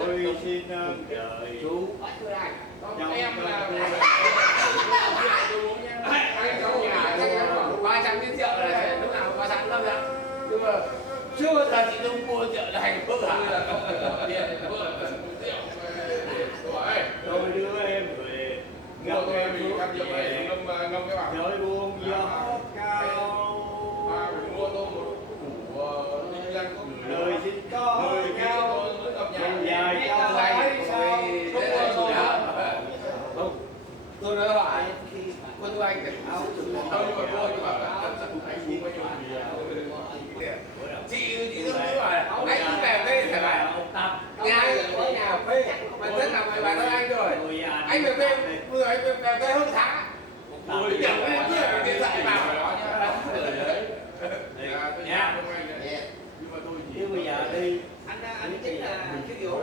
tôi xin ơn trời chú trong em là cơn anh cháu nhà chắc chắn khoảng 300 cái rượu là lúc nào 300 năm ra nhưng mà chưa bao giờ chị Dung mua rượu là hành phước hả là không phải bỏ tiền để mua rượu tôi đưa em về Ngâm ngâm em em thì thuốc ngâm nhẹ ngâm cái bảng. nơi buông gió cao Mua tôm một củ ninh lăng có đời xin có người nhau dần dài trong Đấy, sao thế là chủ đạo. Không, tôi nói lại quân anh tỉnh áo nhưng mà cô thì bảo là anh không bao nhiêu chị Dung nói là anh cứ về đây phải lại nhà anh có nhà phê mà rất là mày bạn anh rồi anh về phê vừa anh về phê hơn tháng rồi nhận cái điện thoại vào đó nha nhưng mà tôi chỉ chứ bây giờ đi anh chính là cái kiểu